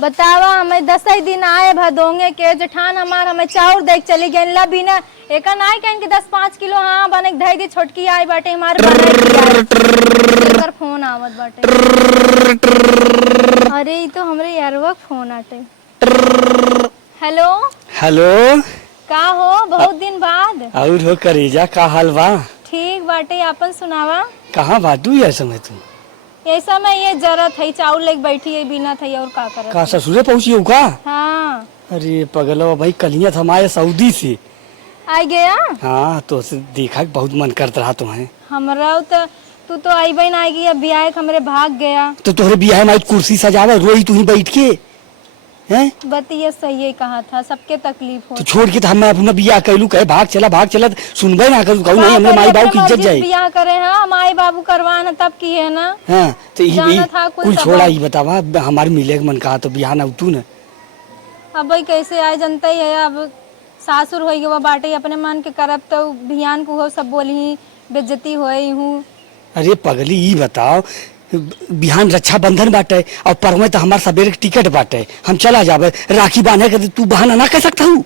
बतावा हमें 10 दिन आए भदोंगे के जेठान हमार हमें चाउर देख चली गए ला बिना एक नाई कहें कि 10-5 किलो हाँ बने धई दी छोटकी आई बाटे हमारे बने फोन आवत बाटे। अरे ये तो हमरे यारवा फोन आटे। हेलो हेलो का हो बहुत दिन बाद। और हो करेजा का हाल बा? ठीक बाटे अपन सुनावा। कहाँ बाटू ये समय तू? ऐसा मैं ये जरा थई चाउर लेके बैठी है बिना थई और का करत। का ससुरे पहुंची हो का? हाँ अरे पगला भाई कलिया हमारे सऊदी से आ गया। हाँ तो से देखा बहुत मन करता रहा तुम्हें। हमरा तो तू तो आई बहन आएगी अब ब्याह हमरे भाग गया। तो तोहरे बियाह में कुर्सी सजावा रोई तू ही बैठ के हैं? बतिया सही है कहा था सबके तकलीफ हो तो छोड़ के तो हम अपना बियाह कैलू कहे भाग चला सुनबे ना करू कहू नहीं हमरे माई बाबू की इज्जत जाए। बियाह करे हां माई बाबू करवाना तब की है ना। हां तो ये कुल छोड़ा ही बतावा हमारे मिले मन कहा तो बियाह ना तू ना। अब भाई कैसे आए जनता ही है अब सासुर होई गवा बाटे अपने मन के करब तो भियान को हो सब बोली बेइज्जती होई हूं। अरे पगली ये बताओ बिहान रक्षाबंधन बाटे और परमे तो हमारे सबेरे टिकट बाटे हम चला जाबे राखी बांधे के तू बहाना ना कर सकता हूँ।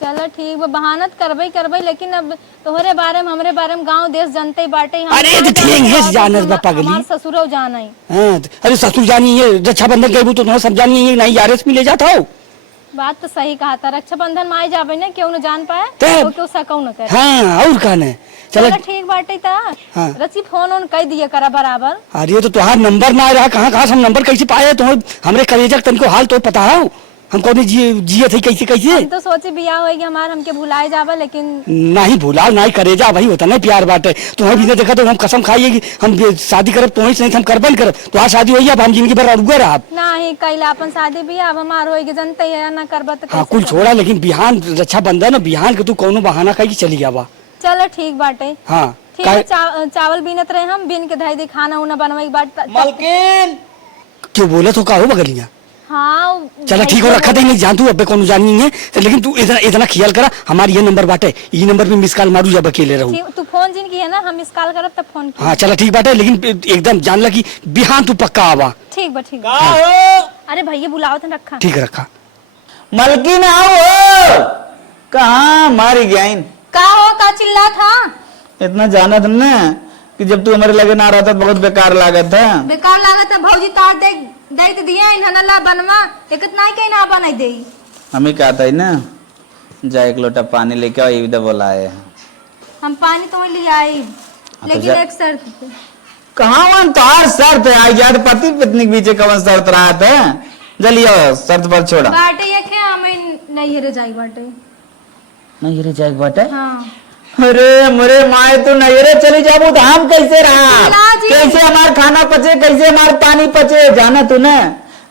चलो ठीक बा बहानत करबे लेकिन अब तोहरे बारे में हमरे बारे में गांव देश जनते बाटे। अरे तो ठीक है जानत बा पगली हमार ससुरो जाना है। हां अरे ससुर जानी है रक्षाबंधन गइबू तो सब जानी है नहीं यारेस में ले जाता हो। बात तो सही कहा था रक्षाबंधन में आई जाबे ना क्यों न जान पाए तो क्यों सकौ न करे। हां और कहने चलो ठीक बाटे ता हाँ। रची फोन ऑन कह दिया करा बराबर। अरे तो तुहार नंबर ना रहा कहां हम नंबर कैसे पाए तो हमरे कलेजा तनको हाल तो पता है हम कौन जिए थे कैसे हम तो सोचे बियाह होएगी हमार हमके भुलाए जाबे लेकिन नहीं भुला नहीं करेजा वही होता नहीं प्यार बाटे तुम्हें भी देखा तो हम कसम खाइए कि हम शादी करब तो नहीं हम करबन करब तो आज शादी होई अब हम जिंदगी भर अड़ुआ रहा नहीं कैला अपन शादी बियाह अब हमार होएगी जनते है ना करब तो हां कुल छोड़ा लेकिन बिहान रक्षाबंधन बिहान के तू कोनो बहाना कह के चली जावा। चलो ठीक बाटे। हां ठीक है चावल बीनत रहे हम बिन के धाई दे खाना उना बनवाई बात मलकिन क्यों बोले तो का हो बगलिया। हाँ चलो ठीक हो रखा नहीं जान तू अब कोनो जानी है तो लेकिन तू इतना ख्याल करा हमारी ये नंबर बाटे ये नंबर पे मिस कॉल मारू जब अकेले रहूं। तू फोन जिन की है ना हम मिस कॉल करब तब फोन हां चलो ठीक बाटे लेकिन एकदम जान ला कि बिहान तू पक्का आवा। ठीक बा ठीक का हो? अरे भैया बुलाओ थे रखा ठीक रखा। मलकिन आओ कहाँ मारी गई का हो का चिल्ला था इतना जाना था ना कि जब तू हमारे लगे ना रहा था बहुत बेकार लागत था। बेकार लागत है भौजी तार दे दिया इन्हनला बनवा एक नहीं कहीं ना बनाई दे। हमें कहा था ना जा एक लोटा पानी लेके आओ ये बोलाए हम पानी तो ले आई लेकिन एक शर्त पे। कहाँ वन तार शर्त है आई जात पति पत्नी के बीच कवन शर्त रहा था जलिए शर्त पर छोड़ा बाटे ये क्या हमें नहीं हेरे जाई बाटे नहीं रे जाए बाटे। हाँ अरे मरे माए तो नहरे चली जाबू तो हम कैसे रहा कैसे हमार खाना पचे कैसे हमार पानी पचे जाना तू ना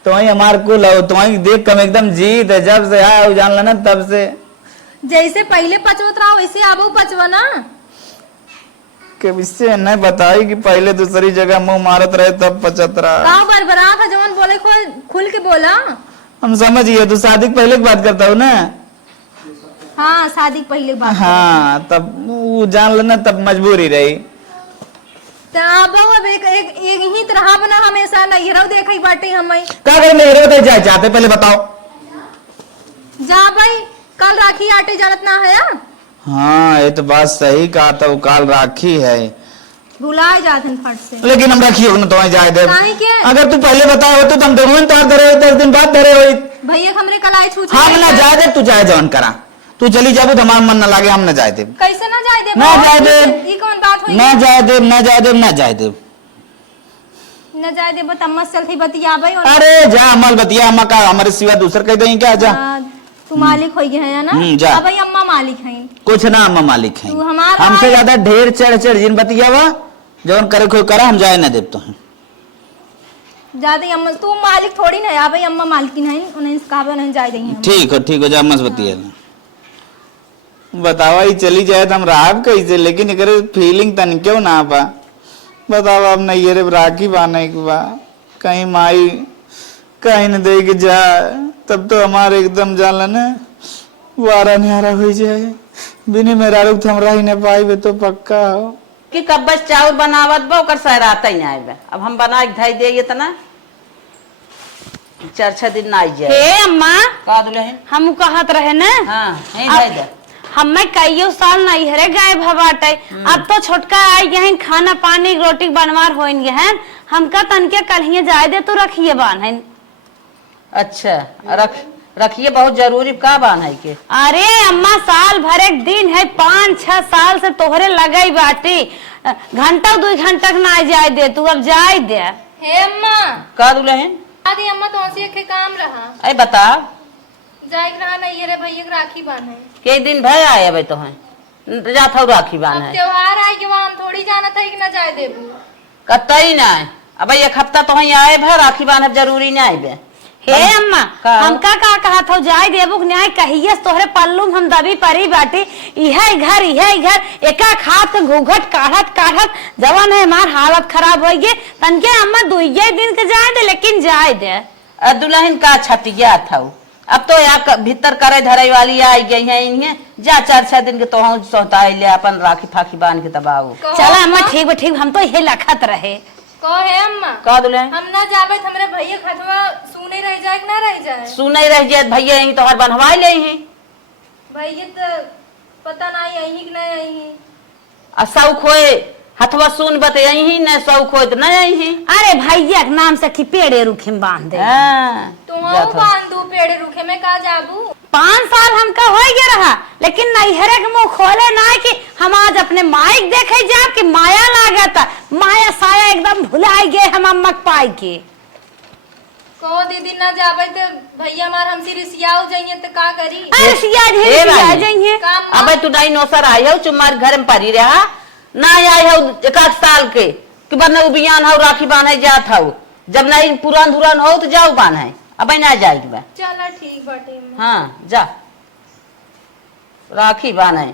तो वही हमार कुल हो तो वही देख कम एकदम जीत है जब से आया जान लेना तब से जैसे पहले पचवत रहा वैसे आबू पचवा ना कि इससे नहीं बताई कि पहले दूसरी जगह मुंह मारत रहे तब पचत रहा। गाँव बरबरा था जवन बोले खुल के बोला हम समझिए तू शादी के पहले की बात करता हूँ ना। हाँ शादी पहले बात हाँ तब वो जान लेना तब मजबूरी रही अब एक ही तरह बना हमेशा नहीं रहो देखई बाटे हमें का कर ले रहे जाए चाहते पहले बताओ जा भाई कल राखी आटे जानत ना है। हाँ ये तो बात सही कहा था काल राखी है भुलाए जाते फट से लेकिन हम रखी हो ना तो जाए दे अगर तू पहले बताओ तो तुम दोनों तार धरे 10 दिन बाद धरे हो भैया हमरे कलाई छू हम ना जाए दे तू जाए जवान करा तू चली जाबू तो हमारा मन ना लागे हम ना जाए दे कैसे ना जाए दे ना जाए दे ये कौन बात हुई ना जाए दे ना जाए दे ना जाए दे न जाए दे बतम्मस चलती बतिया भाई अरे जा अमल बतिया अम्मा का हमारे सिवा दूसर कह दें क्या जा तू मालिक हो गया है ना जा भाई अम्मा मालिक है कुछ ना अम्मा मालिक है तू हमारा हमसे ज्यादा ढेर चढ़ जिन बतिया वा जौन करे कोई करा हम जाए ना देव तो ज्यादा अम्मा तू मालिक थोड़ी ना है भाई अम्मा मालकिन है उन्हें कहा नहीं जाए देंगे ठीक हो जा अम्मा से बतिया बतावा ही चली जाए तो हम राब कैसे लेकिन एक फीलिंग तन क्यों ना पा बतावा अब नहीं ये राखी बाने के बा कहीं माई कहीं न दे के जा तब तो हमारे एकदम जान लेना वारा न्यारा हो जाए बिनी मेरा रुक हम रही न पाई तो पक्का हो कि कब बस चावल बनावत बा ओकर सहराता ही आए अब हम बना के धाई दे इतना 4-6 दिन ना आई जाए। हे अम्मा का दुल्हन? हम कहत रहे न हाँ नहीं जाए दे। हमें कईयो साल नहीं हरे गए भवाटे अब तो छोटका आई गए खाना पानी रोटी बनवार हो गए हमका तनके कल जाए दे तो रखिए बान। अच्छा रखिए बहुत जरूरी का बान है के। अरे अम्मा साल भर एक दिन है 5-6 साल से तोहरे लगई बाटी घंटा 2 घंटा ना जाए दे तू अब जाए दे। हे अम्मा का दुल्हन? आदि अम्मा तो हंसी के काम रहा अरे बता जाए रहा नहीं रे भैया राखी बांधे के दिन भय आए अबे तो है जात हो राखी बान है। त्योहार आए के वहां थोड़ी जाना था कि ना जाए देबू कतई ना अब 1 हफ्ता तो ही आए भय राखी बांधब जरूरी ना आए। हे अम्मा हमका का कहा था जाए देबुक न्याय कहिए तोहरे पल्लू हम दबी परी बाटी इहे घर एका खात के घूघट काढ़त जवान है हमार हालत खराब हो गई तनके अम्मा 2 दिन के जाए दे लेकिन जाए दे। दुल्हन का छतिया था अब तो यहाँ भीतर करे धरे वाली आई गई है इन्हें जा 4-6 दिन के तो सोता ले अपन राखी फाखी बांध के तबाह। चला अम्मा ठीक हम तो यही लखत रहे। को है अम्मा का दुल्हन? हम ना जाबे हमरे भैया खतवा सुने रह जाए कि ना रह जाए? सुने रह जाए भैया यही तो बनवाई ले ही भैया तो पता नहीं यही कि नहीं यही आ शौक होए हथवा सुन बत यही न शौक होए तो न यही। अरे भैया के नाम से कि पेड़े रुखे में बांध दे तू बांधू पेड़ रुखे में का जाबू 5 साल हमका हो गया रहा लेकिन नैहरे के मुंह खोले ना कि हम आज अपने माइक देखे जा कि माया लागता माया साया एकदम भुलाई गए हम अम्मक पाई के। को दीदी ना जाबे तो भैया हमार हमसे रिसियाऊ जाइए तो का करी? अरे सिया ढेर सिया जाइए अब तू नहीं नौसर आई हो चुमार घर में परी रहा ना आई हो 1 साल के कि बना बियान हो राखी बांधे जात हो जब नहीं पुरान दुरान हो तो जाओ बांधे अब ना जाएगी। चला ठीक बाटे। हाँ जा राखी बांधे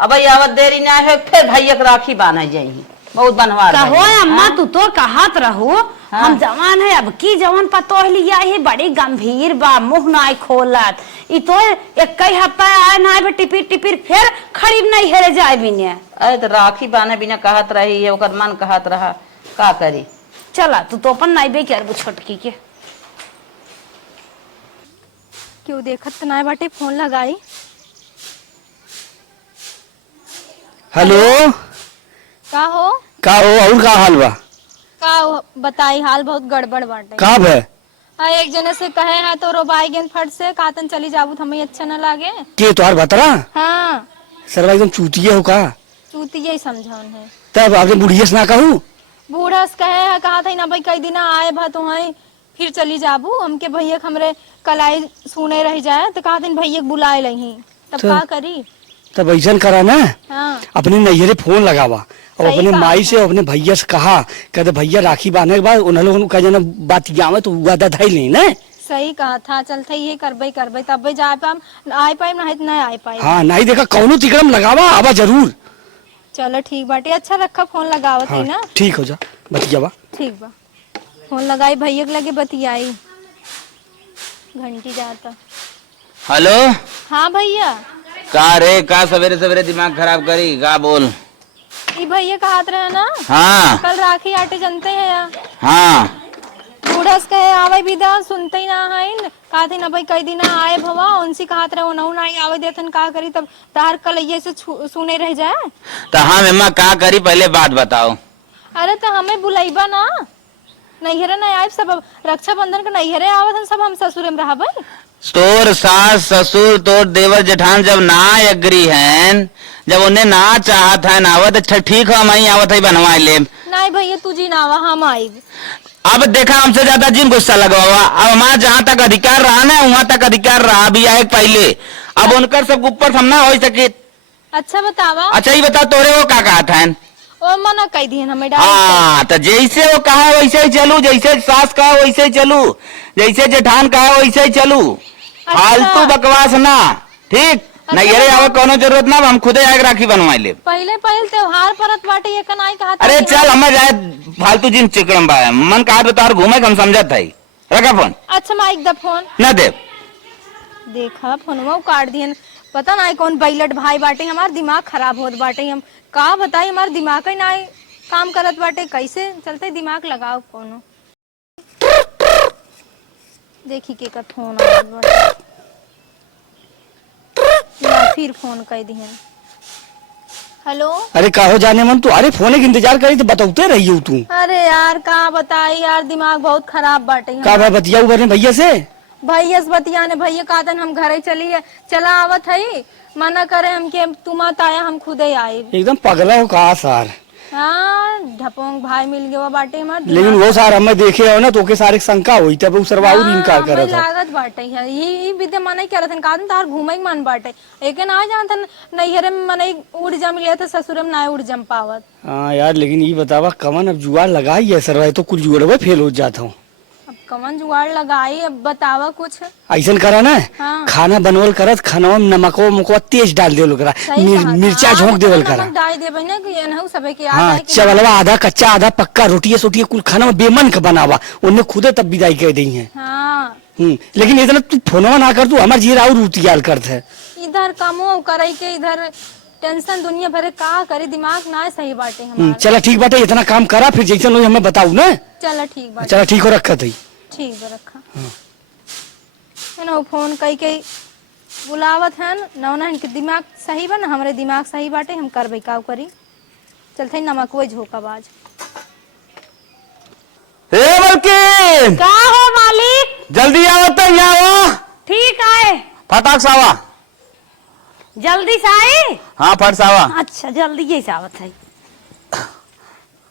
अब आवत देरी ना है फिर भैया के राखी बांधे जाइए बहुत बनवा कहो अम्मा तू तो कहत रहो हम जवान है अब की जवान पतो लिया है बड़ी गंभीर बा मुंह नाई खोलत ई तो 1 हफ्ता आए ना टिपिर फिर खरीब नहीं हेरे जाए बिने। अरे तो राखी बांधे बिना कहत रही है ओकर मन कहत रहा का करी। चला तू तो अपन नाइबे कर छोटकी के क्यों देखत तो ना बाटे फोन लगाई। हेलो का हो और का हाल बा? का बताई हाल बहुत गड़बड़ बाटे। का भे? एक जने से कहे है तो रोबाई गेंद फट से कातन चली जाबू हमें अच्छा न लागे के तोहार बतरा? हाँ सरवा एकदम चूतिया हो का? चूतिया ही समझाउन है तब आपने बुढ़िया से ना कहूँ बूढ़ा से कहे है कहा था ना भाई कई दिन आए भा तो है फिर चली जाबू हमके भैया हमरे कलाई सुने रह जाए तो कहा दिन भैया बुलाए लही तब का करी? तब ऐसा करा ना हाँ अपने नैहरे फोन लगावा और अपने माई से अपने भैया से कहा कहते भैया राखी बांधने के बाद उन लोगों को कह बात में तो वादा धाई नहीं ना। सही कहा था चलते ये करबे तब जा पाम आए पाए ना आए पाए। हाँ नहीं देखा कौनो तिकड़म लगावा आवा जरूर। चलो ठीक बाटे अच्छा रखा फोन लगावत है ना। ठीक हो जा बतियावा ठीक बा फोन लगाई भैया के लगे बतियाई घंटी जाता। हेलो हाँ भैया का रे का सवेरे सवेरे दिमाग खराब करी का बोल। ये भैया कहात रहे ना हाँ कल राखी आटे जनते हैं यार। हाँ बूढ़ा से कहे आवे विदा सुनते ही ना है कहा थे ना भाई कई दिन आए भवा उनसे कहात रहे ना नहीं आवे देथन का करी तब तार कल ये से सुने रह जाए तो हाँ मेमा का करी पहले बात बताओ। अरे तो हमें बुलाईबा ना नैहरे नहीं आए सब रक्षाबंधन के नैहरे आवत सब हम ससुरे में रहा भाई। तोर सास ससुर तोर देवर जेठान जब ना एग्री हैं जब उन्हें ना चाहत है आवत अच्छा ठीक है मैं आवत है बनवा ले। नहीं भैया तू जी ना हम आई। अब देखा हमसे ज्यादा जिन गुस्सा लगवावा अब हमारा जहाँ तक अधिकार रहा ना वहाँ तक अधिकार रहा भी आए पहले अब उनकर सब ऊपर हम ना हो सके। अच्छा बतावा। अच्छा ही बता तोरे वो का कहा था ओ मना कही दी हमें हाँ तो जैसे वो कहा वैसे ही चलू जैसे सास कहा वैसे ही चलू जैसे जेठान कहा वैसे ही चलू फालतू बकवास ना ठीक नैहरे आवे कोनो जरूरत ना हम खुदे आके राखी बनवा ले। पहले त्योहार परत बाटे ये कनाई कहा अरे चल हमें जाए फालतू जिन चिकड़म बा मन कहा तो तार घूमे हम समझत है रखा फोन। अच्छा माइक द फोन न दे देखा फोनवा काट दिए पता ना कौन बैलट भाई बाटे हमार दिमाग खराब होत बाटे हम का बताई हमार दिमाग ही ना काम करत बाटे कैसे चलते दिमाग लगाओ कोनो। देखी के का फोन आवत बाटे। या फिर फोन कर दिहन। हेलो। अरे का हो जाने मन, तू अरे फोन के इंतजार करी तो बताते रही हो तू। अरे यार का बताई यार, दिमाग बहुत खराब बाटे। का भाई बतिया उबर ने भैया से? भैया से बतिया ने, भैया का दिन हम घरे चला आवत है, मना करे हमके तू मत आया, हम खुदे आए। एकदम पगला हो का सार। हाँ ढपोंग भाई मिल गया बाटे हमार। लेकिन वो सार हमें देखे हो ना तो के सारे शंका हुई तब वो सरवाऊ इनकार करे था। लागत बाटे है ये विद्या मने करे थन का तार घूमे के मन बाटे, एक ना जानत नैहरे में मने उड़ जम लिया था, ससुर में ना उड़ जम पावत। हाँ यार, लेकिन ये बतावा कमन अब जुआर लगाई है सरवाई तो कुल जुआर फेल हो जाता हूँ। अब कमन जुगाड़ लगाई, अब बतावा कुछ। ऐसा करा ना, हाँ। खाना बनवल करत, खाना में नमको मुको तेज डाल देवल करा, मिर्चा झोंक देवल करा। डाल देबे ना कि एनहु सबे के हाँ, चावलवा आधा कच्चा आधा पक्का, रोटिया सोटिया कुल खाना में बेमन का बनावा, उन्हें खुदे तब विदाई कह दी है। हाँ। लेकिन इतना तू फोनवा ना कर, तू हमार जीरा और उतियाल करत है। इधर कमो करे के, इधर टेंशन दुनिया भरे का करे, दिमाग ना सही बाटे हमारा। चला ठीक बाटे, इतना काम करा फिर जैसे लोग हमें बताऊ ना। चला ठीक बाटे। चला ठीक हो रखा थी। ठीक है रखा। ना फोन कई के बुलावत है ना, ना इनके दिमाग सही बा ना, हमारे दिमाग सही बाटे, हम करबे का करी। चलते नमक वो झोंकाबाज। हे बल्कि का हो मालिक? जल्दी आवत है, यहाँ आवा। ठीक आए, फटाक से आवा। जल्दी से आए। हाँ फट से आवा। अच्छा जल्दी ही से आवत है।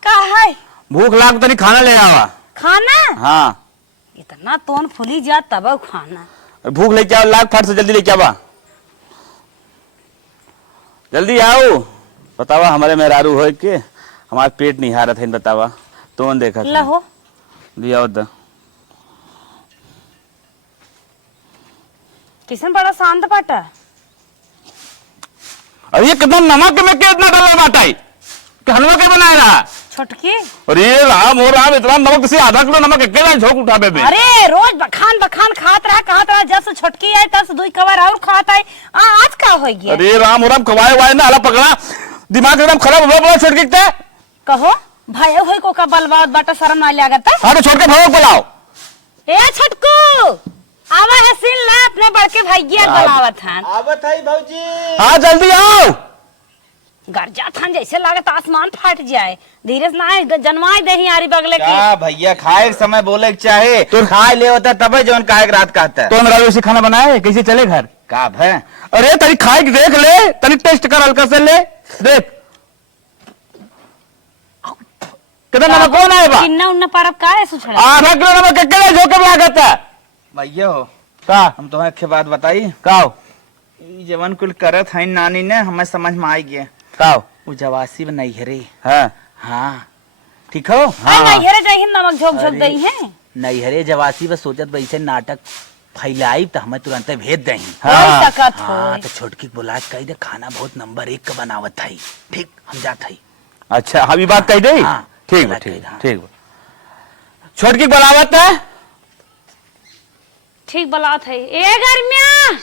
का है? भूख लाग तनी खाना ले आवा। खाना? हाँ इतना तोन फुली जा तब खाना। भूख लेके आओ, लाग फट से जल्दी लेके आवा। जल्दी आओ। बतावा हमारे मेहरारू हो के हमारा पेट नहीं हारत है, बतावा तो देखा था। लहो लिया होता। किसन बड़ा शांत पाटा। अरे ये कितना नमक में के इतना डाला बाटाई कि हलवा के बनाया रहा छोटकी। अरे राम हो राम, इतना नमक से आधा किलो नमक अकेला झोंक उठा बे। अरे रोज बखान बखान खात रहा, जब से छोटकी आई तब से दुई कवर और खात आई। आज का हो गया? अरे राम हो राम, कवाए वाए ना हला पकड़ा, दिमाग एकदम खराब हो गया। छोड़ के कहो भाई होई को का बलवाद बाटा, शर्म ना लागत? हाँ तो छोड़ के भाव बुलाओ। ए छोटकू आवा है सिन ला, अपने बड़के भैया बुलावत हन। आवत है भौजी। हाँ जल्दी आओ। गर्जा थान जैसे लागत आसमान फट जाए। धीरे से ना जनवाई दही आरी बगले की। क्या भैया खाए के समय बोले के चाहे तो खाए ले होता तबे जौन काहे के रात कहता है। तो मेरा वैसे खाना बनाया है, कैसे चले घर का भै? अरे तनी खाए के देख ले, तनी टेस्ट कर हल्का से ले देख कितना नमक कौन है बा। किन्ना उन्ना परब का है सुछड़ा। आधा किलो नमक अकेले झोंके लागत है। भैया हो का हम तुम्हें एक बात बताई। काओ ई जवन कुल करत है नानी ने, हमें समझ में आई गया। काओ वो जवासी में नहीं हरे। हाँ हाँ ठीक हो। हाँ नहीं हेरे जही नमक झोंक झोंक दई है। नहीं हरे जवासी बस सोचत वैसे नाटक फैलाई तो हमें तुरंत भेज दही। हो सकत हो। हाँ तो छोटकी बुला के कही दे खाना बहुत नंबर 1 का बनावत है। ठीक हम जात है। अच्छा अभी बात कही दे। हाँ, ठीक चला है ठीक हाँ। ठीक छोटकी बनावत है। ठीक बलात है। ए गर्मिया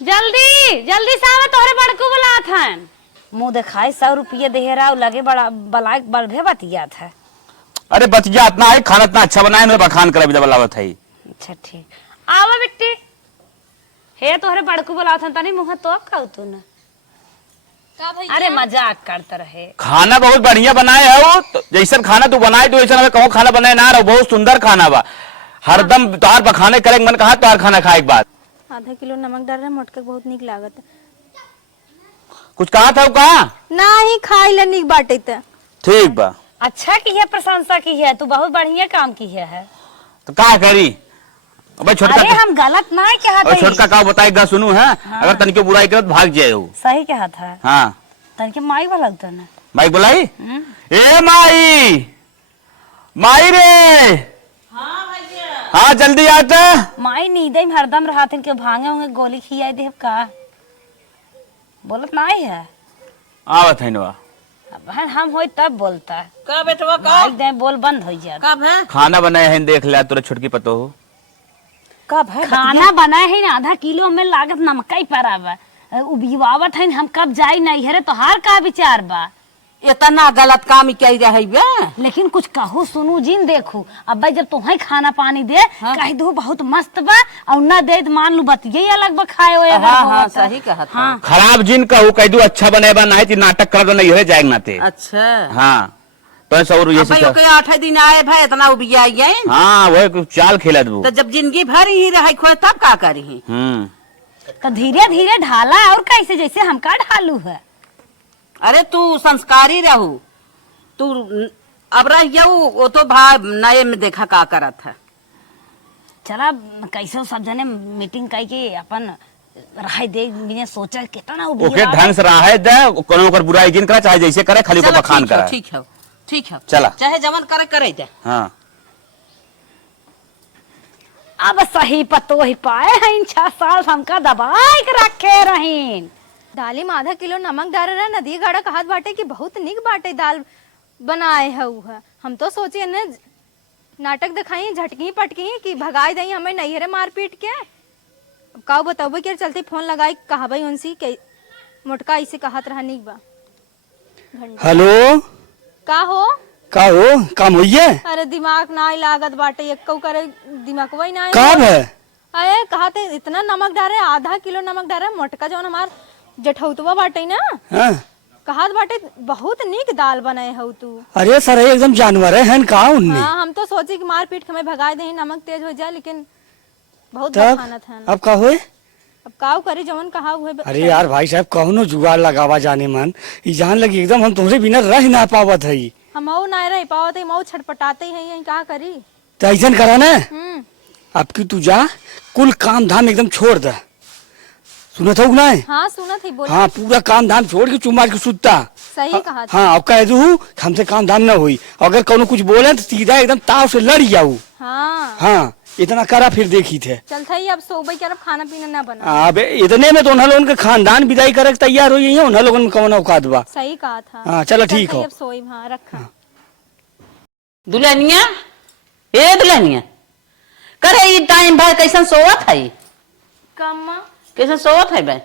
जल्दी जल्दी से आवे, तोहरे बड़कू बुलात हन। मुंह दिखाई 100 रुपये देहरा लगे बड़ा बला बलभे बतिया था। अरे बतिया इतना है, खाना इतना अच्छा बनाए ना, बखान कर अभी बनावत है। अच्छा ठीक आवा बिट्टी। हे तोहरे बड़कू बुलात हन, तनी मुंह तो खाऊ तू ना। अरे मजाक करते रहे। खाना बहुत बढ़िया बनाए है वो तो, जैसन खाना तू बनाए तो वैसा कहो खाना बनाए ना रहो, बहुत सुंदर खाना बा। हरदम तोहार बखाने करे मन कहा तोहार खाना खाए के बाद। आधा किलो नमक डाल रहे, मोटके बहुत निक लागत है। कुछ कहा था वो कहा ना ही खाई ले निक बाटे त। ठीक बा। अच्छा की है, प्रशंसा की है, तू बहुत बढ़िया काम की है। तो क्या करी अबे छोटका। अरे हम गलत ना कहत और हई। छोटका का बताएगा सुनू है। हाँ। अगर तनिके बुराई करत भाग जाए वो। सही कहत है। हाँ तनिके माई वाला लगता ना। माई बुलाई। ए माई माई रे। हाँ जल्दी आता। माई नींदे में हरदम रहत के भांगे होंगे गोली खियाई देव का। बोलत ना ही है। आवत है नवा। बहन हम होई तब बोलता है। का बेटवा का माई दे बोल बंद हो जाए। कब है? खाना बनाए हैं देख लिया तुरे छोटकी पतो हो। कब है? खाना बनाए है ना, आधा किलो में लागत नमकाई पर आवा। उबिवावत है हम कब जाई नहीं हरे, तो हार का विचार बा। इतना गलत काम कह रहे बे। लेकिन कुछ कहू सुनू जिन देखू अब जब तुम्हें खाना पानी दे कह दू बहुत मस्त बा और न दे तो मान लू बतिये अलग बा खाए हुए हाँ हाँ सही कहा था। हाँ खराब जिन कहू कह दू अच्छा बनेबा नहीं तो नाटक कर दो नहीं जाएगा नाते। अच्छा हाँ तो सौ ये भाई ओके 8 दिन आए भाई इतना उबिया गए। हाँ वही चाल खेलत वो। तो जब जिंदगी भर ही रहे खोए तब का करी। तो धीरे धीरे ढाला और कैसे जैसे हमका ढालू है। अरे तू संस्कारी रहू तू अब रह जाऊ वो तो भाई नए में देखा का करत है। चला कैसे सब जने मीटिंग कई के अपन रह दे बिने सोचा कितना ओके ढंग से रहा दे कोनो ओकर बुराई जिन करे चाहे जैसे करे खाली को बखान करे। ठीक है चला चाहे जमन करे दे। हाँ अब सही पतो ही पाए हैं 6 साल हमका दबाई के रखे रहीन। दाली में आधा किलो नमक डाल रहा नदी गाड़ा कहत बाटे कि बहुत निक बाटे दाल बनाए है। हम तो सोचे न नाटक दिखाई झटकी पटकी कि भगाई दई हमें नैहरे मार पीट के। अब काऊ बताओ के चलते फोन लगाई कहा भाई उनसी के मोटका इसे कहत रहा निक बा। हेलो का हो काम होइए? अरे दिमाग ना लागत बाटे एक करे दिमाग वही ना कब है? अरे कहते इतना नमक डाले आधा किलो नमक डाले मोटका जो हमार जठौतवा बाटे ना हाँ? कहत बाटे बहुत निक दाल बनाए हो तू। अरे सर एकदम जानवर है का उनने। हाँ हम तो सोचे कि मार पीट के हमें भगा दे नमक तेज हो जाए लेकिन बहुत तब खाना था। अब का होए? अब काऊ करे जवन कहा हुए। अरे यार भाई साहब कहनो जुगाड़ लगावा जाने मन ई जान लगी एकदम हम तुमसे बिना रह ना पावत है। हम ना रह पावत है मऊ छटपटाते हैं यही कहा करी। तो ऐसा करा ना अब की तू जा कुल काम धाम एकदम छोड़ दे। सुनत हो ना? हाँ सुनत ही बोल। हाँ पूरा काम धाम छोड़ के चुमार के सुतता। सही कहा। हाँ अब कह दू हमसे काम धाम न हुई अगर कोनो कुछ बोले तो सीधा एकदम ताव से लड़ जाऊ। हाँ हाँ इतना करा फिर देखी थे। चलता ही अब सोबे के अब खाना पीना ना बना। अब इतने में तो उन्हें लोगन के खानदान विदाई करे तैयार हो गई है उन्हें लोगन में कौन औकात बा। सही कहा था। हाँ चलो ठीक हो। अब सोई हाँ रखा। दुल्हनिया ए दुल्हनिया करे ई टाइम भाई कैसन सोवत है? कम्मा कैसन सोवत है भाई?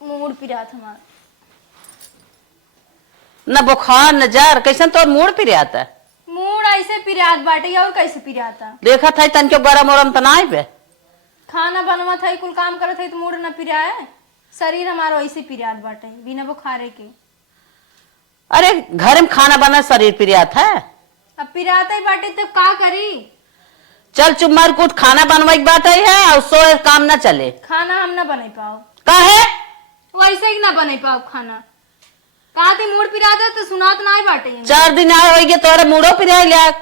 मूड पिरात हमार न बुखार न जार कैसन तो मूड पिराता है। मूड ऐसे पिरात बाटे और कैसे पिराता। देखा था तन के गरम वरम तो ना बे। खाना बनवा था कुल काम करत है तो मूड न पिराए। शरीर हमारो ऐसे पिरात बाटे बिना बुखारे के। अरे घर में खाना बना शरीर पिरात है। अब पिराते बाटे तो का करी। चल चुम्मार कुछ खाना बनवाई बात है और सो काम ना चले। खाना हम ना बने पाओ। काहे? वैसे ही ना बने पाओ खाना। कहा थे मूड पिराता तो सुनात ना ही बाटे। 4 दिन आए होगे तोरे मूडो पिराई लाग।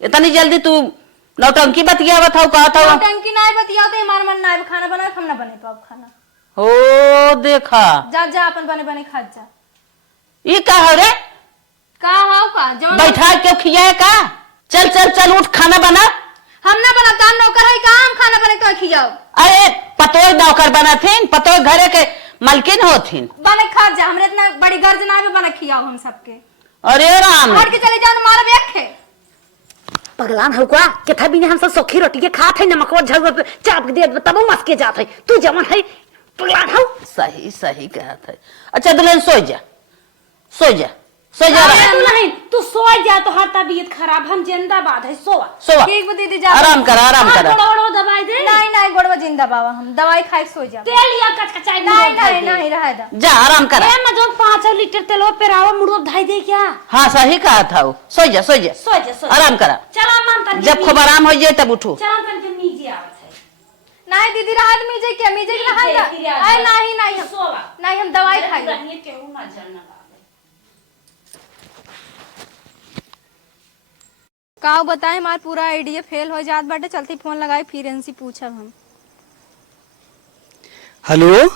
इतनी जल्दी तू नौटंकी बतिया बताओ कहा था। नौटंकी ना बतियाते हमार मन ना खाना बनाए हम ना बने पाओ खाना। ओ देखा जा अपन बने बने खा जा। ये का है रे? का हाउ का जो बैठा क्यों खियाए का? चल चल चल उठ खाना बना। हम ना बनाता नौकर है काम खाना बने तो खियाओ। अरे पतोय नौकर बना थीन पतोय घरे के मालकिन होथिन। बने खा जा हमरे इतना बड़ी गर्ज ना में बने खियाओ हम सबके। अरे राम हट के चले जाओ मारा देख है। पगलान हुआ केथा बिने हम सब सोखी रोटी के खात है नमक झल चाप दे तब मस के जात है तू जमन है पगलान हो। सही सही कहत है। अच्छा दुल्हन सो जा सो जा सो जा तू नहीं तू सो जा तो हर तबीयत खराब हम जिंदाबाद है सोवा। सोवा ठीक बता दे जा। आराम कर आराम कर। बड़ो दवाई दे। नहीं नहीं गोड़वा जिंदा बाबा हम दवाई खाए सो जा। तेल या कचकचाई नहीं नहीं नहीं रह दा। जा आराम कर। ए मजो 5 लीटर तेल पे राव मुड़ो धाई दे क्या? हाँ सही कहा था वो। सो जा सो जा सो जा आराम करा। चला मन तन जब खूब आराम हो जाए तब उठो। चला तन के नीचे आवत है। नहीं दीदी राहत मीजे क्या मीजे के रहा है नहीं नहीं सोवा नहीं हम दवाई खाई। नहीं केहू ना जानना काऊ बताए हमार पूरा आइडिया फेल हो जात बाटे चलती फोन लगाई फिर इनसे पूछब हम। हेलो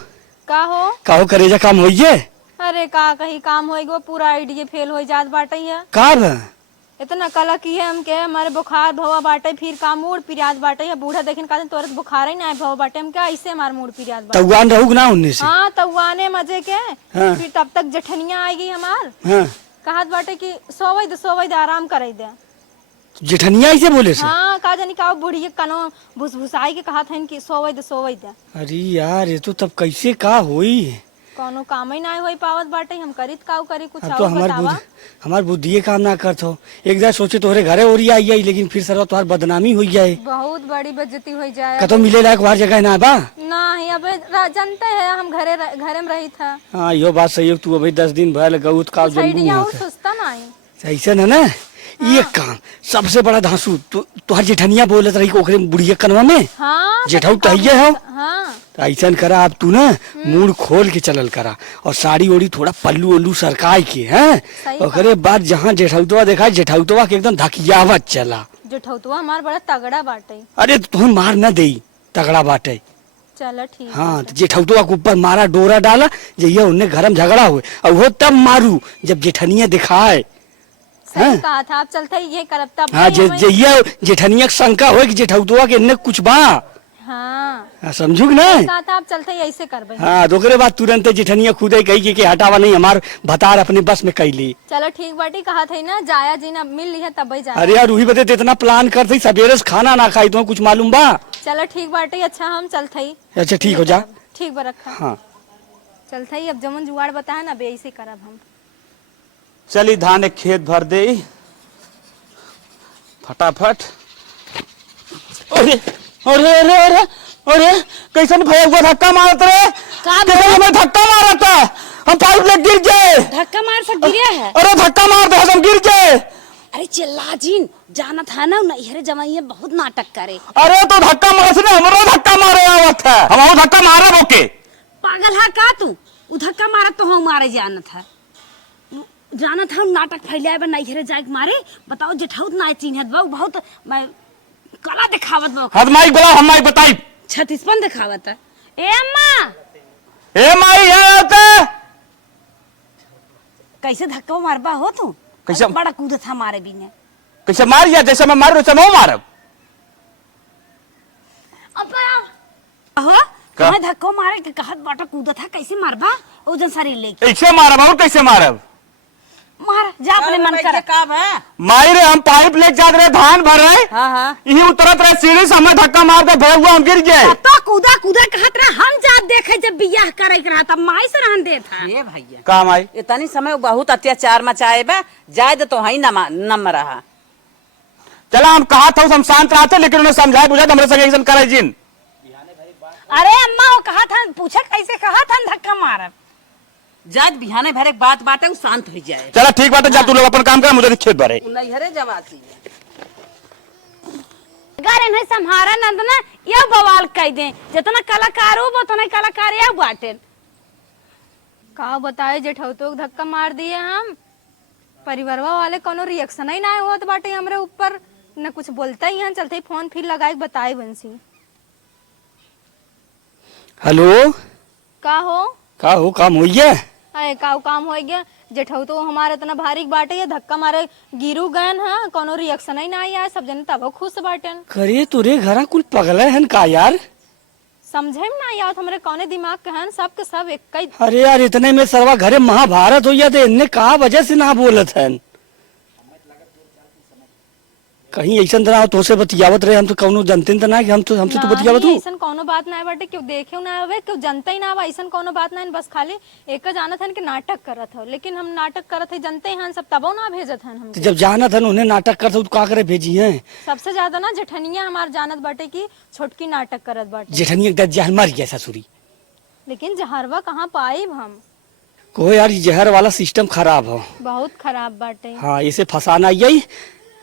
का हो करेजा काम होइए? अरे का कहीं काम होएगो पूरा आइडिया फेल हो जात बाटे है। कब? इतना कला की है हम के हमारे बुखार भवा बाटे फिर का मूड पिरात बाटे है बूढ़ा देखिन का तोरत बुखार ही ना भवा बाटे हम क्या ऐसे हमार मूड पिरात बाटे। तउआन रहू ना उनने से। हाँ तउआने मजे के। हाँ। फिर तब तक जठनिया आएगी हमार। हाँ कहत बाटे कि सोवई दे आराम करे दे। जेठनिया ऐसे बोले से? हाँ का जानी का बुढ़िया कनो भुसभुसाई के कहत हन कि सोवई दे। अरे यार ये तो तब कैसे का होई कोनो काम ही ना होई पावत बाटे, हम करित काऊ करी कुछ अब तो और बतावा। हमार बुद्धिए काम ना करत हो। एक बार सोचे तोहरे घरे ओरी आई जाई, लेकिन फिर सरवा तुम्हार बदनामी हुई जाए। बहुत बड़ी बेइज्जती हो जाए। कतो मिले लायक बाहर जगह ना बा। नहीं अब जानते हैं हम घरे में रही था। हाँ यो बात सही है, तू अभी 10 दिन भर गऊत का साइडिया सुस्ता नहीं ऐसा है ना। ये काम सबसे बड़ा धांसू तुहार जेठनिया बोलत रही ओकरे बुढ़िया कनवा में। हाँ जेठाऊ तहिए हो। हाँ तो ऐसा करा, अब तू ना मूड खोल के चलल करा और साड़ी ओड़ी थोड़ा पल्लू उल्लू सरकाई के हैं। सही ओकरे बाद जहाँ जेठाउतवा देखा जेठाउतवा के एकदम धकियावत चला। जेठौतवा हमार बड़ा तगड़ा बाटे। अरे तुम मार न दे, तगड़ा बाटे। चलो ठीक। हाँ तो जेठौतवा के ऊपर मारा डोरा डाला, जइया उनने घर में झगड़ा हुए और वो तब मारू जब जेठनिया दिखाए। सही कहा था, आप चलते ये करब तब। हाँ जइया जेठनिया के शंका हो कि जेठौतवा के इन्ने कुछ बा। हाँ समझू कि नहीं। कहा था आप चलते ऐसे करबे। हाँ तो ओकरे बाद तुरंत जेठनिया खुदे कही कि हटावा नहीं, हमार भतार अपने बस में कैली। चलो ठीक बाटी, कहा था ना जाया जी ना मिल ली है तब ही जा। अरे यार वही बते इतना प्लान करते सवेरे से खाना ना खाई तो कुछ मालूम बा। चलो ठीक बाटी, अच्छा हम चलते। अच्छा ठीक हो जा। ठीक बा रखा। हाँ चलते अब जमन जुगाड़ बताया ना बे ऐसे करब हम। चली धान एक खेत भर दे फटाफट। अरे अरे अरे अरे अरे कैसन भैया हुआ धक्का मारत रे। कैसे हमें धक्का मारा था, हम पाइप लेके गिर गए। धक्का मार से गिरे है। अरे धक्का मारते हम गिर गए। अरे चिल्ला जीन जाना था ना नैहरे जमाइए बहुत नाटक करे। अरे तो धक्का मार से हमरो धक्का मारे आवत है, हम धक्का मारे ओके। पागल है का तू, उ धक्का मारा तो हम मारे जाना था नाटक फैलाए बा नैहरे जाए मारे। बताओ जेठाउत ना चिन्हत बा, बहुत मैं कला दिखावत बा। हद माई बोला हम माई बताई 36 दिखावत है। ए अम्मा ए माई आते कैसे धक्का मारबा हो तू। कैसे बड़ा कूदा था मारे भी ने। कैसे मार या जैसे मैं मारू वैसे मैं मारब। हो मैं धक्का मारे के कहत बाटा कूदा था, कैसे मारबा ओजन सारी लेके। ऐसे मारब और कैसे मारब। मार जा अपने मन कर। काम है माई रे हम पाइप लेके जाते रहे धान भर रहे। हाँ यही उतरत रहे सीढ़ी से हमें धक्का मार दे भय हुआ हम गिर गए। तो कूदा कूदा कहत रहे हम जा देखे जब बियाह करे के रहा तब माई से रहन दे था। ये भैया काम आई इतनी समय बहुत अत्याचार मचाए बा, जाए तो ही नम रहा। चला हम कहा था हम शांत रहते, लेकिन उन्हें समझाए बुझाए हमारे संग एक्शन करे जिन। अरे अम्मा वो कहा था पूछा कैसे कहा था धक्का मारब। जात बिहाने भरे बात बाटे उ शांत हो जाए। चला ठीक बात है, जा तू लोग अपन काम कर, मुझे खेत भरे। नैहरे जवासी गारे नहीं संहारा नंद ना ये बवाल कह दे, जितना कलाकार हो उतना कलाकार या बाटे। का बताए जेठौतो धक्का मार दिए हम, परिवारवा वाले कोनो रिएक्शन ही ना होत बाटे हमरे ऊपर, न कुछ बोलता ही हैं। चलते फोन फिर लगाए बताए बंसी। हेलो का हो काम हो गया। अरे का काम हो गया, जेठौतो हमारे इतना भारी बाटे ये धक्का मारे गिरू गयन है, कोनो रिएक्शन ही ना आया। सब जने तब खुश बाटन। करे तोरे घरा कुल पगला है का यार। समझे में ना यार हमरे कौने दिमाग के हैं, सब के सब एक ही। अरे यार इतने में सरवा घरे महाभारत हो जाते, इनने कहा वजह से ना बोलत है। कहीं ऐसा तरह तो से बतियावत रहे, हम तो कौनो जानते न ना कि हमसे तो बतियावत हूँ। ऐसा कोनो बात ना बाटे, क्यों देखे ना आवे, क्यों जनता ही ना आवा, ऐसा कोनो बात ना। बस खाली एक जानत है कि नाटक करत हो, लेकिन हम नाटक करत है जनते हैं सब तबो ना भेजत हैं हम। तो जब जानत है उन्हें नाटक करते तो का करे भेजी है। सबसे ज्यादा ना जेठनिया हमार जानत बाटे की छोटकी नाटक करत बाटे। जेठनिया एक जहर मार गया ससुरी, लेकिन जहरवा कहाँ पाई हम। को यार जहर वाला सिस्टम खराब हो, बहुत खराब बाटे। हाँ इसे फंसाना यही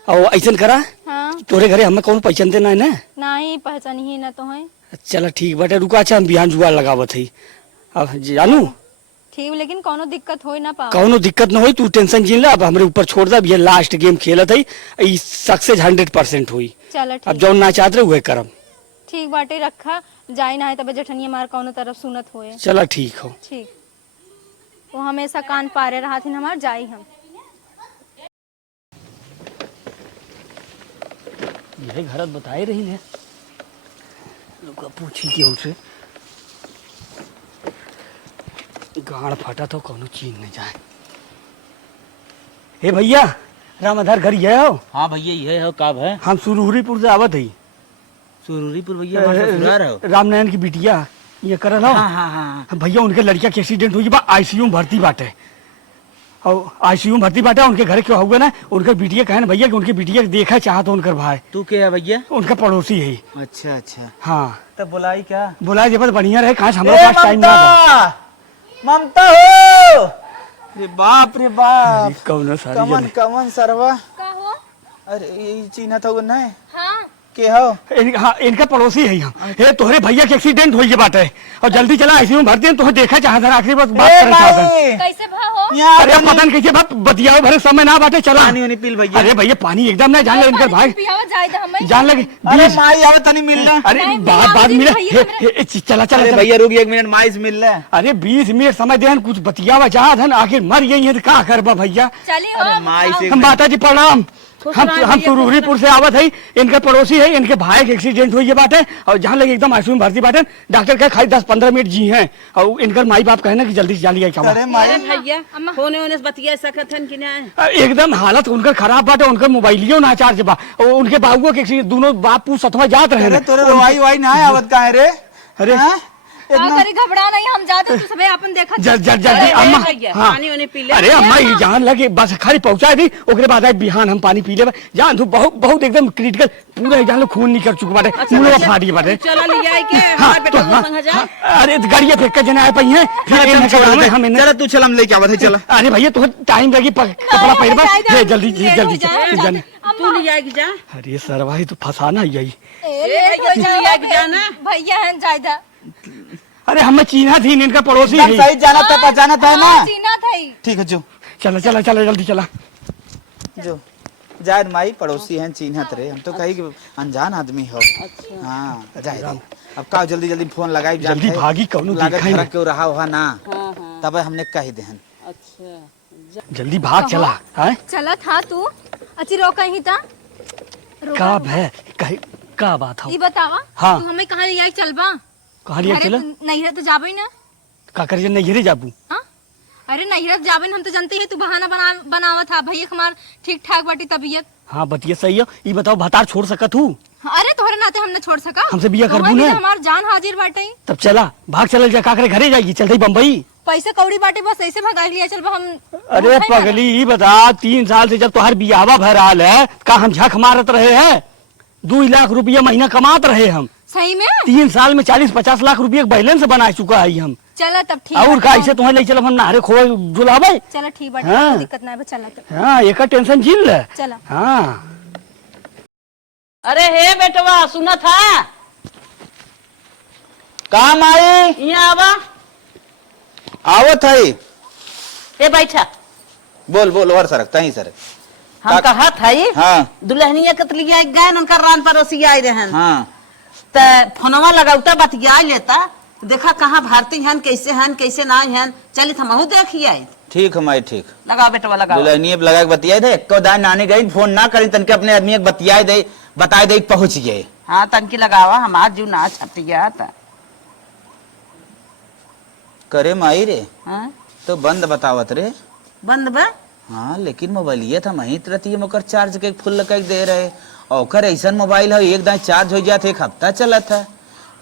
और ऐसा करा। हाँ तोरे घरे हमें कौन पहचानते ना है ना। नहीं पहचान ही ना तो है। चला ठीक बाटे रुका, अच्छा हम बिहान जुगाड़ लगावत है। अब जानू ठीक, लेकिन कोनो दिक्कत हो ना पा। कौनो दिक्कत न हो, तू टेंशन जिन ला। अब हमरे ऊपर छोड़ दे, ये लास्ट गेम खेलत है, सक्सेस 100% हुई। चलो अब ठीक, जौन ना चाहत रहे वह करम। ठीक बाटे रखा जाए ना है तब जेठनिया मार कौनो तरफ सुनत होए। चला ठीक हो। ठीक, वो हमेशा कान पारे रहा थी हमार जाई हम। यही घरत बताए रही है, पूछी केहू से। गाड़ फटा तो कौनो चीज नहीं जाए। हे भैया राम आधार घर ये हो। हाँ भैया ये है कब है। हम सुरहुरीपुर से आवत है। सुरूरीपुर भैया हमारा ससुराल है। रामनारायण की बिटिया ये करल हो हाँ हाँ हाँ भैया उनके लड़किया के एक्सीडेंट हुई बा आईसीयू में भर्ती बाटे और आईसीयू में भर्ती बाटे उनके घर के हुए ना उनके बिटिया कहे ना भैया कि उनकी बिटिया के देखा चाहत उनकर भाई तू क्या है भैया? उनका पड़ोसी है। अच्छा अच्छा, हाँ तब बुलाई क्या? बुलाए जब बढ़िया रहे कहा हमारे पास टाइम ना बा। ममता हो, रे बाप रे बाप, अरे कौन सारी कमन जने। कमन सरवा, का हो? अरे ये चीना था वो ना हाँ के हो? हाँ इनका पड़ोसी है हम। हे तोहरे भैया के एक्सीडेंट हुई बाटे और जल्दी चला आईसीयू में भर्ती है तुम्हें देखा चाहत आखिरी बात करना चाहत कैसे भा हो? यहाँ अरे पता नहीं कैसे बाप बतियाओ भरे समय ना बाटे चला पानी वानी पील भैया। अरे भैया पानी एकदम ना जान ले इनके भाई पियावा जाए तो हमें जान लगे अरे बीस- माई आओ तनी मिलना। अरे नहीं, बात बात भैया, मिले भैया, चला चला अरे चला। भैया रुक 1 मिनट, माई से मिल रहा। अरे 20 मिनट समय देहन कुछ बतियावा चाहत हन आखिर मर गई है तो का करबा भैया। चलिए अरे हो माई से हम माता जी प्रणाम। हम तुरूरीपुर से आवत है इनके पड़ोसी है इनके भाई के एक्सीडेंट हुई बाटे और जहाँ लगे एकदम आईसीयू में भर्ती बाटे डॉक्टर कहे खाली 10-15 मिनट जी हैं और इनकर माई बाप कहे ना कि जल्दी से जल्दी आई अरे माई भैया होने होने से बतिया सकत हन कि ना? एकदम हालत उनकर खराब बाटे उनकर मोबाइलियो ना चार्ज बा और उनके बाबुओ के accident, दोनों बाप पूछ सतवा जात रहे अरे तोरे रोवाई वाई ना आवत का है रे? अरे हाँ? का करे घबरा नहीं हम जाते तो सबे अपन देखा जल्दी अम्मा हाँ पानी वानी पी ले। अरे अम्मा ये जान लगे बस खाली पहुंचा दी ओकरे बाद आई बिहान हम पानी पी ले जान तू बहुत बहुत एकदम क्रिटिकल पूरा जान लो खून निकल चुका बाटे मुंह फाट गई बाटे चला ले आई के हाँ, हमारे तो बेटा हाँ, को संग जा। हाँ, अरे गाड़ियां फेंक के जने आए पई हैं फिर इन्हें चढ़ावे, हम इन्हें चला तू चल, हम लेके आवत है चला। अरे भैया तो टाइम लगी कपड़ा पहनबा हे जल्दी जल्दी जल्दी तू ले आई जा। अरे सरवाही तो फसाना यही लेट हो तू ले आई जाना। भैया हैं जायदा अरे हमें चीना थी इनका पड़ोसी एकदम है सही जाना था, पहचाना था ना? चीना था ही ठीक है जो चला चला चला जल्दी चला जो जायद माई पड़ोसी हैं चिन्हत रे, हम तो कही कि अनजान आदमी हो। हाँ जायद अब का जल्दी जल्दी फोन लगाई जान जल्दी है। भागी कौनो लागत दिखाई घर नहीं। क्यों रहा हुआ ना तब हमने कही देहन। जल्दी भाग चला है चला था तू अच्छी रोका ही था का है का बात हो ये बतावा हाँ। तू हमें कहाँ ले आई चलबा कहाँ लिया चला नहीं रह तो जाबे ना का कर नहीं गिरे जाबू हाँ अरे नहीं रह जाबे हम तो जानते ही तू बहाना बनावा था भैया हमार ठीक ठाक बाटी तबीयत हाँ बतिया सही है ये बताओ भतार छोड़ सकत हूँ अरे तोहरे नाते हमने छोड़ सका हमसे बिया करबू हमारी ना? तो हमार जान हाजिर बाटे तब चला भाग चल जा का करे घरे जाएगी चलते बम्बई। पैसे कौड़ी बाटे बस ऐसे भगा लिया चल हम अरे पगली ही बता 3 साल से जब तुम्हार बियावा भराल है का हम झक मारत रहे हैं 2 लाख रुपया महीना कमात रहे हम सही में 3 साल में 40-50 लाख रुपया बैलेंस बना चुका है हम चला तब ठीक और का ऐसे तुम्हें ले चल हम नारे खो जुलावे चला ठीक बाटे हाँ। कोई दिक्कत ना है चला तब हाँ एक टेंशन झील ले चला हाँ अरे हे बेटवा सुना था काम आई यहाँ आवा। आवत है। ए बैठा बोल बोल और सरक तही सरक। हम कहा था हाँ दुल्हनिया कतलिया गए उनका रान पड़ोसी आए रहन हाँ त फोनवा लगाउता बतिया लेता देखा कहाँ भारती हन कैसे ना हन चली हमहू देखी आई। ठीक है माई ठीक। लगाओ बेटवा लगाओ। दुल्हनिए लगा के बतियाए थे एको दान नानी गई फोन ना करी तनके अपने आदमी के बतियाए दे बताए दे पहुंच गए। हाँ तनकी लगावा हमार जीव ना छपिया था। करे माई रे हाँ तो बंद बतावत रे। बंद बा हाँ लेकिन मोबाइलिए था वहीं रहती है मकर चार्ज के फुल लगा दे रहे और ऐसा मोबाइल है एक दाएं चार्ज हो जाते 1 हफ्ता चला था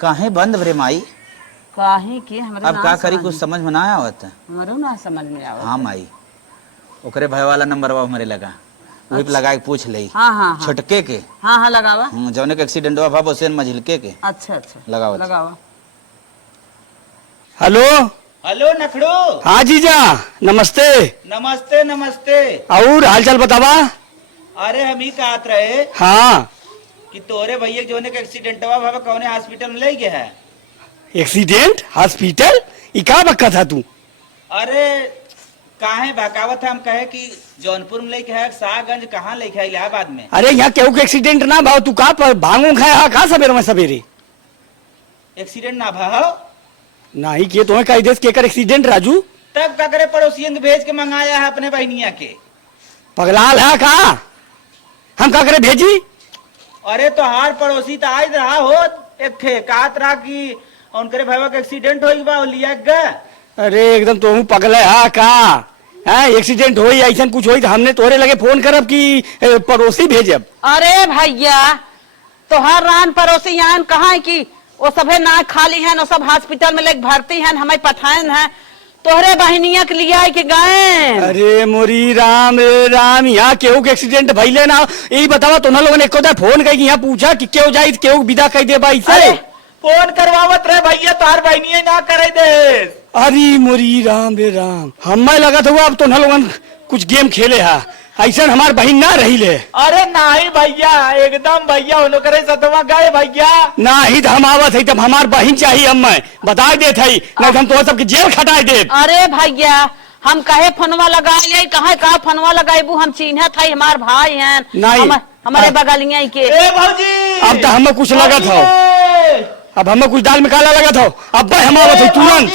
काहे बंद रे माई। काहे के हमरे अब ना का करी समझ कुछ में- समझ में ना आवत। हमरो ना समझ में आवत। हाँ माई ओकरे भाई वाला नंबर हमारे लगा वही पे लगा के पूछ ले हाँ हाँ हाँ छोटके के हाँ हाँ लगावा। जौने के एक्सीडेंट हुआ भाव उसे मझिलके के अच्छा अच्छा लगाओ। लगावा। हेलो हेलो नखड़ू। हाँ जीजा नमस्ते नमस्ते नमस्ते। और हाल चाल बतावा। अरे हम ही कहत रहे हाँ कि तोरे भैया जोने के एक्सीडेंट हुआ भाव कौने हॉस्पिटल में ले गया है। एक्सीडेंट हॉस्पिटल ई का बक्का था तू। अरे काहे बकावत हम कहे कि जौनपुर में लेके है शाहगंज कहाँ लेके है इलाहाबाद में। अरे यहाँ केहू के एक्सीडेंट ना भाव तू का भांगू खाए हा का सवेरे में सवेरे एक्सीडेंट ना भाव नहीं किए तुम्हें कही देश के कर एक्सीडेंट राजू तब का करे पड़ोसियन के भेज के मंगाया है अपने बहनिया के। पगलाल है का हम का करे भेजी। अरे तो हार पड़ोसी तो आज रहा हो एक थे कात रहा कि उनके भैया के एक्सीडेंट हो गया लिया गया। अरे एकदम तुम पगले हा का है एक्सीडेंट होई ऐसा कुछ होई तो हमने तोरे लगे फोन करब कि पड़ोसी भेजब। अरे भैया तोहार रान पड़ोसी यहाँ कहाँ है कि वो सभे ना खाली हैं, वो सब हॉस्पिटल में लेके भर्ती हैं, हमें पठान है तोहरे बहनिया के लिए आई के गए। अरे मोरी राम रे राम, यहाँ केहू के एक्सीडेंट भइले ना, यही बतावा तुम लोगों ने एको फोन कही यहाँ पूछा कि केहू जाई केहू विदा कह दे बाई से। फोन करवावत रहे भैया, तार बहनिया ना करे दे। अरे मोरी राम रे राम, हमें लगा था अब तुम लोगन कुछ गेम खेले हा, ऐसा हमार बहन ना रही ले। अरे नहीं भैया, एकदम भैया उन्हों करे सतवा गए भैया। ना ही तो हम आवत है, तब हमार बहन चाहिए, हमें बता दे थी ना हम तो सबके जेल खटाए दे। अरे भैया हम कहे फनवा लगाए, कहा फनवा लगाएबू, हम चिन्ह था हमार भाई हैं नहीं। हमारे बगलिया के। भौजी अब तो हमें कुछ लगा था, अब हमें कुछ दाल में काला लगा था, अब भाई हम आवत है तुरंत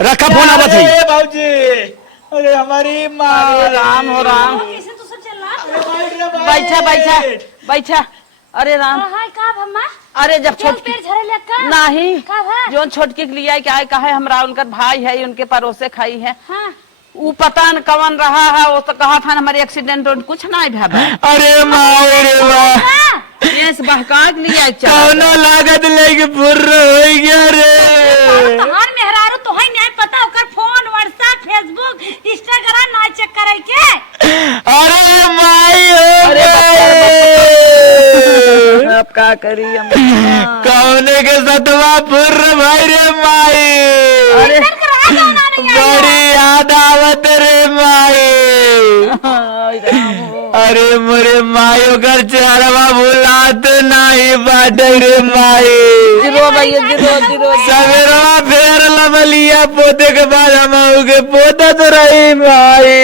रखा फोन आवत है। भौजी अरे हमारी माँ, राम हो राम, बैठा बैठा बैठा। अरे राम, अरे जब छोटकी नहीं जो छोटकी के लिए क्या कहा हमरा उनका भाई है, उनके पड़ोसे खाई है, वो पता न कवन रहा है, वो तो कहा था हमारे एक्सीडेंट कुछ नहीं भा। अरे माँ रे माँ, केस बहका के लिए कौनो लागत लेके फुर्र हो गया रे। तोहार मेहरारू तो है नहीं पता, ओकर फोन व्हाट्सएप फेसबुक इंस्टाग्राम ना चेक करे के। अरे माई हो अरे गए। अब का करी हम। कौने के सतवा फुर्र भाई रे माई, अरे बड़ी याद आवत रे माई। अरे मोरे मायो घर चेहरा भुलात नहीं बाटे रे माई। जीरो भैया जीरो सवेरा फेर लमलिया पोते के बाद हम के पोता तो रही माई।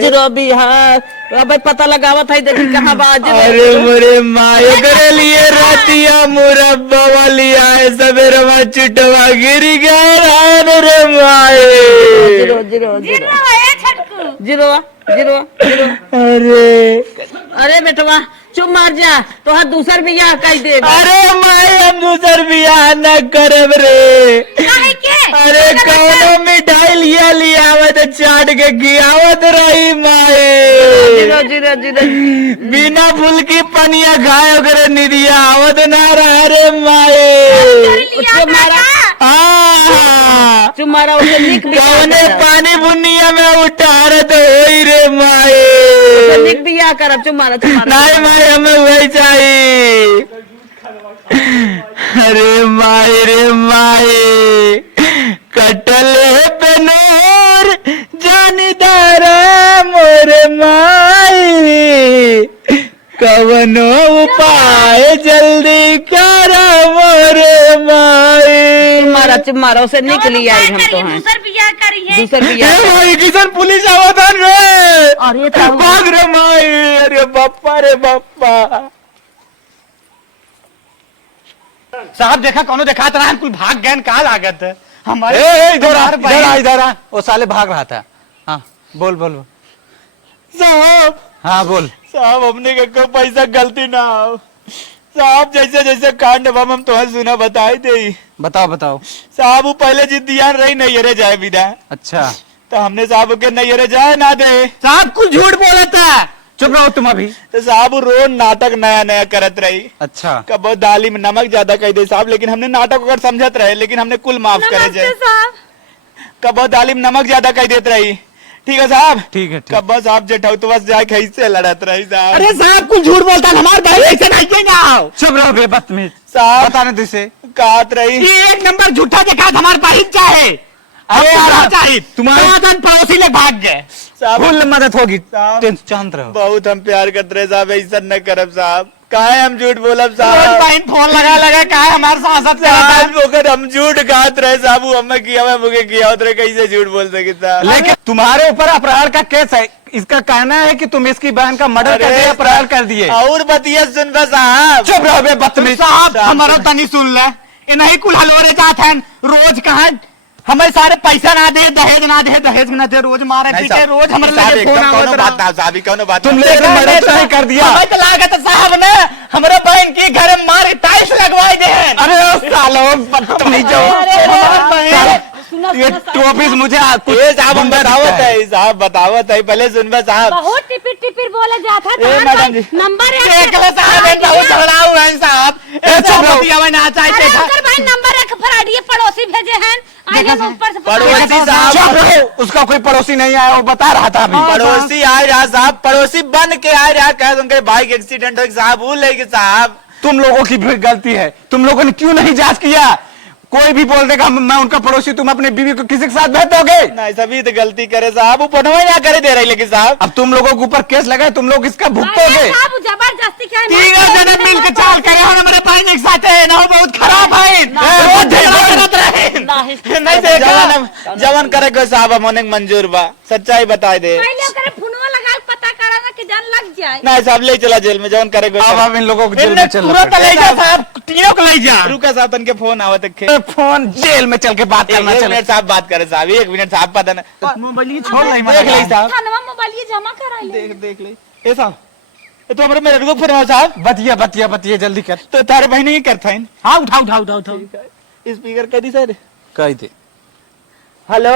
जीरो बिहार अब पता लगावत है, देखी कहाँ बाज। अरे मोरे मायो करे लिए रातिया मुरब्बा वालिया है, सवेरा चिटवा गिर गया रे माई। Zero zero zero zero zero zero. अरे बेटवा चुप मार जा, तो हाँ दूसर बियाह कह दे। अरे माई हम दूसर बियाह न करब रे। अरे कौनो मिठाई लियावत चाट के खियावत रही माई। जीरो जीरो जीरो बिना फूल की पनिया खाए करे निदिया आवत ना रहा रे माई। चुप मारा उसे निक कौने पानी बुनिया में उठारत होई रे माई। निक बियाह करब। चुप मारा नहीं माई हमें वही चाहिए। अरे माई रे माई, कटल पे नूर जानदार मोर माई, कवनो उपाय जल्दी कर मोर माई। चुप मारा उसे निकली आई हम तो हैं। दूसर बियाह करी है। दूसर बियाह माई किसान पुलिस आवतन रे। अरे तो भाग रे माई, अरे बाप्पा रे बाप्पा। साहब देखा कौनो देखा रहा कुल भाग गए का लागत है हमारे। इधर आ, वो साले भाग रहा था। हाँ बोल बोल बोल। साहब हाँ बोल। साहब हमने का पैसा गलती ना हो साहब, जैसे जैसे कांड हम तो सुना बताई दे। बताओ बताओ। साहब वो पहले जिद्दिया रही नैयरे जाए बिना, अच्छा तो हमने साहब के नैयरे जाए ना दे। साहब कुछ झूठ बोला था, चुप रहो तुम अभी। तो साहब रोज नाटक नया नया करत रही। अच्छा कब दाली में नमक ज्यादा कह दे साहब, लेकिन हमने नाटक अगर समझत रहे, लेकिन हमने कुल माफ करे जाए। कब दाली में नमक ज्यादा कह देत रही। ठीक है साहब, ठीक है ठीक। कब साहब जेठाऊ तो बस जाए कैसे लड़त रही साहब। अरे साहब कुछ झूठ बोलता है, हमारे बहन ऐसे नहीं केगा। चुप रहो बे बदतमीज। साहब बताने तुझसे कात रही। ये एक नंबर झूठा देखा हमारे बहन चाहे। अरे यार चाहिए तुम्हारे पड़ोसी लोग भाग गए। साहब फुल मदद होगी, साहब टेंशन शांत रहो। बहुत हम प्यार करते रहे साहब, ऐसा न करब साहब। काहे हम झूठ बोलब साहब। बहन फोन लगा लगा काहे हमारे सांसद साहब अगर हम झूठ खात रहे साहब, वो हमें किया हुआ मुझे किया होता रहे, कैसे झूठ बोल सके साहब। लेकिन तुम्हारे ऊपर अपराध का केस है, इसका कहना है कि तुम इसकी बहन का मर्डर कर दिए, अपराध कर दिए। और बतिया सुन बा साहब। चुप रहो बे बदतमीज। साहब हमारा तनी सुन ले, ये नहीं कुल हलवरे जात हैं रोज कहा हमें सारे पैसा ना दे, दहेज ना दे, दहेज ना दे, रोज मारे पीटे, रोज हमारे लगे फोन आवत रहा। साहब कौनो बात तुम लेकर मर्डर तो नहीं कर दिया। हमें तो लागत साहब ने हमारे बहन के घर में मारे टाइल्स लगवाई दे। अरे सालो बदतमीज ये टोपी मुझे साहब हम बतावत है साहब, बतावत है पहले सुनबा साहब। बहुत टिपिर टिपिर बोले जाता ए, मैडम जी। नंबर देख ले साहब, ये बहुत झगड़ाऊ है साहब। उसका कोई पड़ोसी नहीं आया, वो बता रहा था अभी। पड़ोसी आ रहा साहब, पड़ोसी बन के आ रहा, कह उनके बाइक एक्सीडेंट हो साहब, भूल लेगी साहब। तुम लोगों की भी गलती है, तुम लोगों ने क्यों नहीं जांच किया? कोई भी बोल देगा मैं उनका पड़ोसी, तुम अपने बीवी को किसी के साथ भेजोगे? नहीं सभी तो गलती करे साहब, वो पनवा ना करे दे रही, लेकिन साहब अब तुम लोगों के ऊपर केस लगा है, तुम लोग इसका भुगतोगे। साहब जबरदस्ती क्या तीनों जने मिलकर चाल करे और हमारे भाई ने एक साथ है ना, वो बहुत खराब है। बहुत झगड़ा करत रहे। नहीं देखा जवन करे को साहब हम उन्हें मंजूर बा, सच्चाई बता दे। पहले ओकरे फोनवा लगा के पता करा ना कि जान लग जाए। नहीं साहब ले चला जेल में, जवन करे को अब हम इन लोगों को जेल में चलना तुरंत ले जा साहब, तीनों को ले जा। रुका साहब, तन के फोन आवत है। फोन जेल में चल के बात करना एक चले। मिनट साहब बात करे साहब, 1 मिनट साहब, पता ना मोबाइल छोड़ रही देख ले साहब, थानवा मोबाइल ये जमा करा ले। देख ले ए साहब, ये तो हमारे मेरे रुको फोन साहब, बतिया बतिया बतिया जल्दी कर। तो तारे भाई नहीं करता है। हाँ उठाओ उठाओ उठाओ उठाओ। स्पीकर कर दी सर। कह दे। हेलो,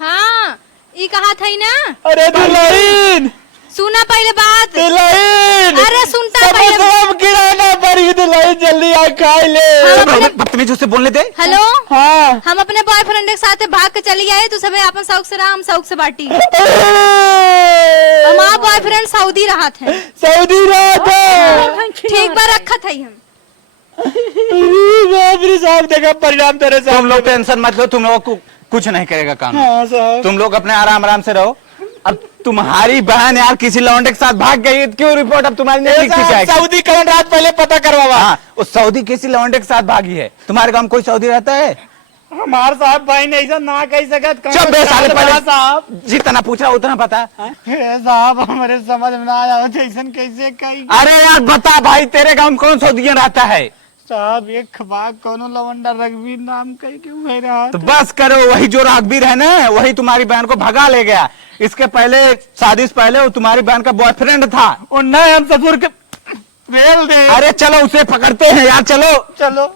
हाँ ई कहा था ना, अरे दुल्हन, सुना पहले बात। दुल्हन, अरे सुनता पहले। सब किराना पड़ी दुल्हन, जल्दी आ खा ले। बदतमीज से बोलने दे। हेलो, हाँ हम अपने बॉयफ्रेंड के साथ भाग के चली आए, तू सबे अपन शौक से रहा, हम शौक से बाटी। हमारा बॉयफ्रेंड सऊदी रहा थे। सऊदी रात है। ठीक बा रखा था हम। साहब देखा परिणाम तेरे साहब। तुम लोग टेंशन मत लो, तुम लोगों को कुछ नहीं करेगा काम। हाँ साहब, तुम लोग अपने आराम आराम से रहो। अब तुम्हारी बहन यार किसी लौंडे के साथ भाग गई, क्यों रिपोर्ट अब तुम्हारी नहीं लिखी जाएगी? सऊदी कौन रात पहले पता करवा। हाँ, उस सऊदी किसी लौंडे के साथ भागी है। तुम्हारे गांव में कोई सऊदी रहता है? हमारे साहब भाई ने ऐसा ना कह सकत। चुप बे साले, पहले साहब, जितना पूछ रहा उतना पता। साहब हमारे समझ में ना आया जैसन कैसे कही। अरे यार बता भाई, तेरे गांव में कौन सऊदीयन रहता है? साहब एक खबा कोनो लवंडा रघुवीर नाम कह के हुए रहा। तो बस करो, वही जो राघवीर है ना, वही तुम्हारी बहन को भगा ले गया। इसके पहले, शादी से पहले वो तुम्हारी बहन का बॉयफ्रेंड था। और नहीं हम ससुर के बेल दे। अरे चलो उसे पकड़ते हैं यार, चलो चलो।